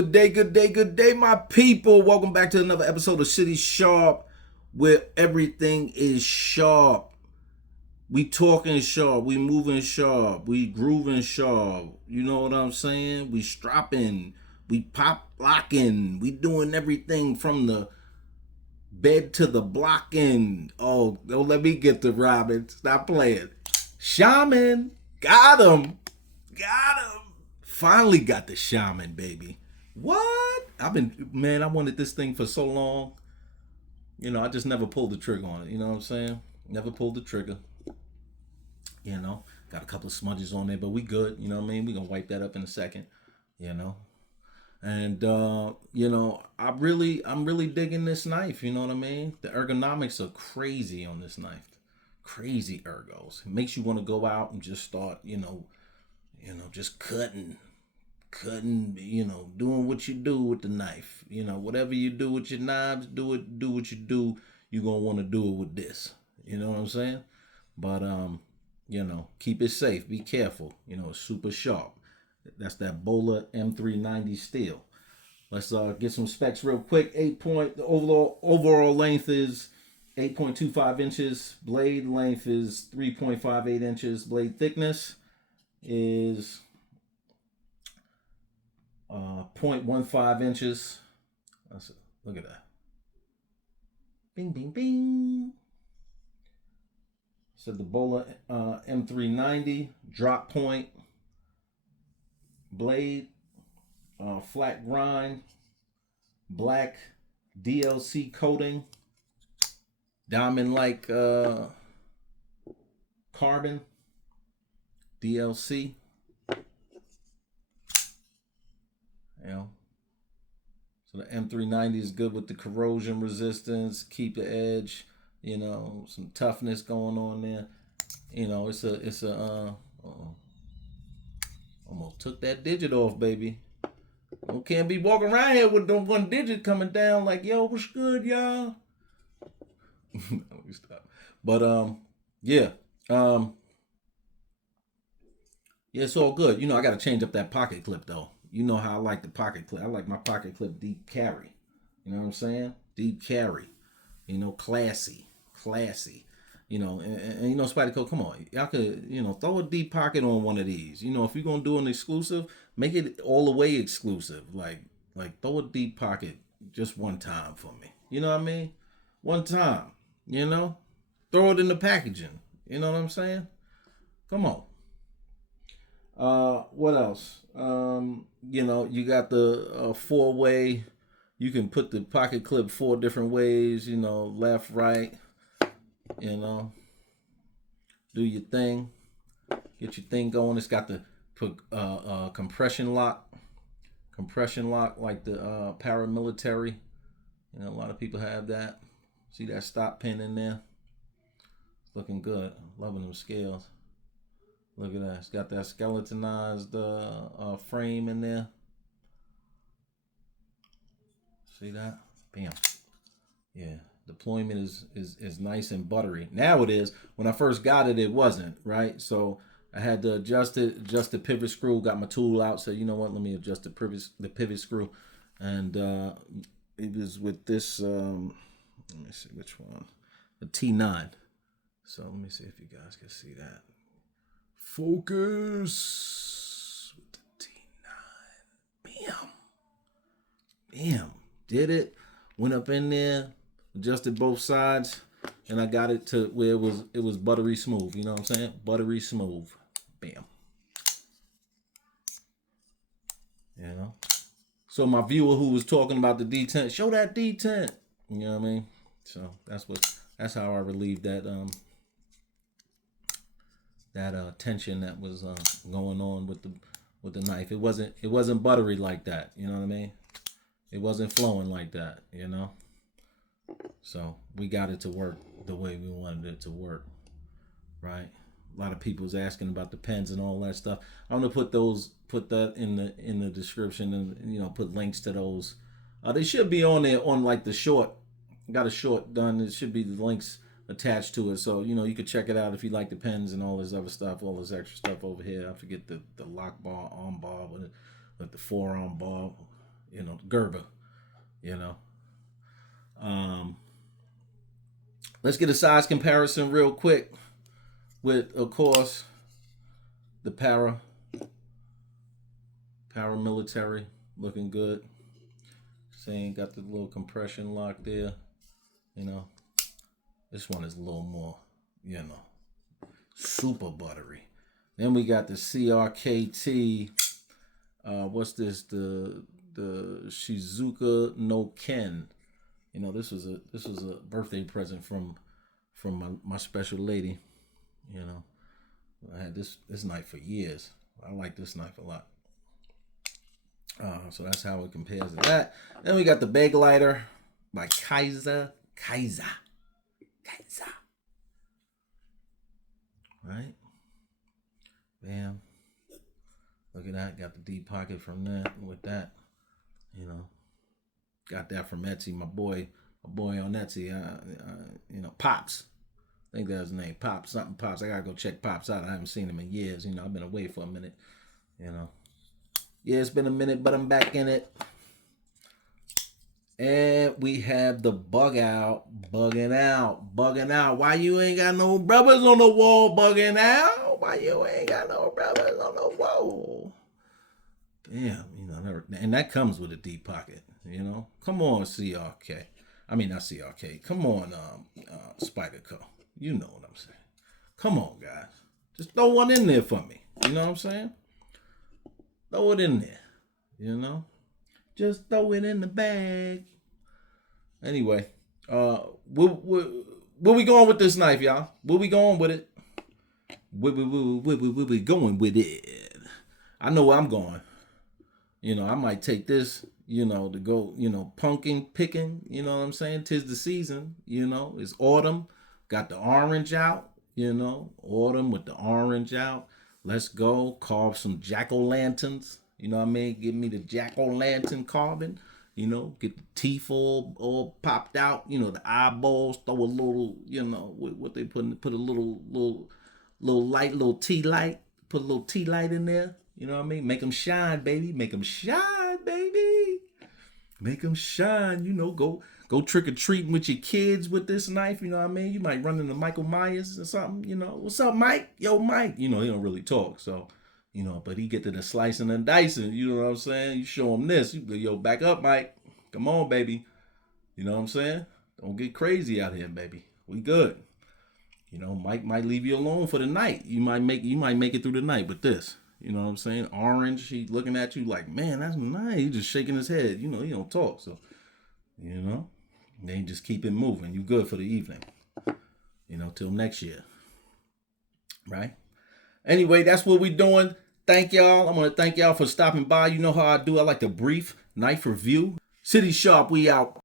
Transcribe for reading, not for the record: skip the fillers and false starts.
Good day, good day, my people. Welcome back to another episode of City Sharp, where everything is sharp. We talking sharp, we moving sharp, we grooving sharp. You know what I'm saying? We stropping, we pop locking, we doing everything from the bed to the blocking. Oh, don't let me get to Robin. Stop playing. Shaman, got him, got him. Finally got the Shaman, baby. What? I wanted this thing for so long. I just never pulled the trigger on it. You know what I'm saying? Never pulled the trigger. Got a couple of smudges on there, but we good. You know what I mean? We gonna wipe that up in a second. You know, and I'm really digging this knife. You know what I mean? The ergonomics are crazy on this knife. Crazy ergos. It makes you want to go out and just start. Just cutting, doing what you do with the knife. Whatever you do with your knives, do what you do. You're gonna want to do it with this. You know what I'm saying? But keep it safe. Be careful. It's super sharp. That's that Bowler M390 steel. Let's get some specs real quick. The overall length is 8.25 inches. Blade length is 3.58 inches. Blade thickness is 0.15 inches. Look at that. Bing, bing, bing. So the Bowler M390 drop point blade, flat grind, black DLC coating, diamond like carbon DLC. So the M390 is good with the corrosion resistance, keep the edge, some toughness going on there. Almost took that digit off, baby. Can't be walking around here with the one digit coming down like, yo, what's good, y'all? Stop. But yeah. Yeah, it's all good. I gotta change up that pocket clip though. You know how I like the pocket clip. I like my pocket clip deep carry. You know what I'm saying? Deep carry. Classy. And Spyderco, come on. Y'all could, throw a deep pocket on one of these. If you're gonna do an exclusive, make it all the way exclusive. Like throw a deep pocket just one time for me. You know what I mean? One time. Throw it in the packaging. You know what I'm saying? Come on. What else? You got the four-way. You can put the pocket clip 4 different ways. Left, right. Do your thing. Get your thing going. It's got the compression lock. Compression lock like the paramilitary. A lot of people have that. See that stop pin in there? It's looking good. Loving them scales. Look at that. It's got that skeletonized frame in there. See that? Bam. Yeah. Deployment is nice and buttery. Now it is. When I first got it, it wasn't, right? So I had to adjust the pivot screw. Got my tool out. Said, you know what? Let me adjust the pivot screw. And it was with this, let me see which one. The T9. So let me see if you guys can see that. Focus with the T9. Bam. Did it. Went up in there. Adjusted both sides. And I got it to where it was buttery smooth. You know what I'm saying? Buttery smooth. Bam. So my viewer who was talking about the detent, show that detent. You know what I mean? So that's how I relieved that tension that was going on with the knife. It wasn't buttery like that. You know what I mean? It wasn't flowing like that. So we got it to work the way we wanted it to work, right? A lot of people was asking about the pens and all that stuff. I'm gonna put that in the description and put links to those. They should be on there on like the short. Got a short done. It should be the links attached to it. So, you could check it out if you like the pens and all this other stuff, all this extra stuff over here. I forget the lock bar, arm bar, with the forearm bar. Gerber, Let's get a size comparison real quick with, of course, the paramilitary, looking good. Same, got the little compression lock there. This one is a little more, super buttery. Then we got the CRKT. What's this? The Shizuka no Ken. This was a birthday present from my special lady. I had this knife for years. I like this knife a lot. So that's how it compares to that. Then we got the bag lighter by Kaiser. Right? Bam. Look at that. Got the deep pocket from that with that. Got that from Etsy. My boy on Etsy. Pops. I think that's his name. Pops. Something Pops. I gotta go check Pops out. I haven't seen him in years. I've been away for a minute. Yeah, it's been a minute, but I'm back in it. And we have the bugging out. Why you ain't got no brothers on the wall bugging out? Why you ain't got no brothers on the wall? Damn, and that comes with a deep pocket, Come on, CRK. I mean, not CRK. Come on, Spyderco. You know what I'm saying. Come on, guys. Just throw one in there for me. You know what I'm saying? Throw it in there, Just throw it in the bag. Anyway, where we going with this knife, y'all? Where we going with it? Where we going with it? I know where I'm going. I might take this, to go, pumpkin picking. You know what I'm saying? 'Tis the season. It's autumn. Got the orange out. Autumn with the orange out. Let's go carve some jack-o'-lanterns. You know what I mean? Give me the jack-o'-lantern carving. Get the teeth all popped out. The eyeballs. Throw a little, what they put a little light, little tea light. Put a little tea light in there. You know what I mean? Make them shine, baby. Make them shine, baby. Make them shine. Go trick-or-treating with your kids with this knife. You know what I mean? You might run into Michael Myers or something. What's up, Mike? Yo, Mike. He don't really talk, so... but he get to the slicing and dicing. You know what I'm saying? You show him this. You go, yo, back up, Mike. Come on, baby. You know what I'm saying? Don't get crazy out here, baby. We good. Mike might leave you alone for the night. You might make it through the night with this. You know what I'm saying? Orange. He looking at you like, man, that's nice. He just shaking his head. He don't talk. So, then you just keep it moving. You good for the evening. Till next year. Right? Anyway, that's what we're doing. Thank y'all. I want to thank y'all for stopping by. You know how I do. I like a brief knife review. City Sharp, we out.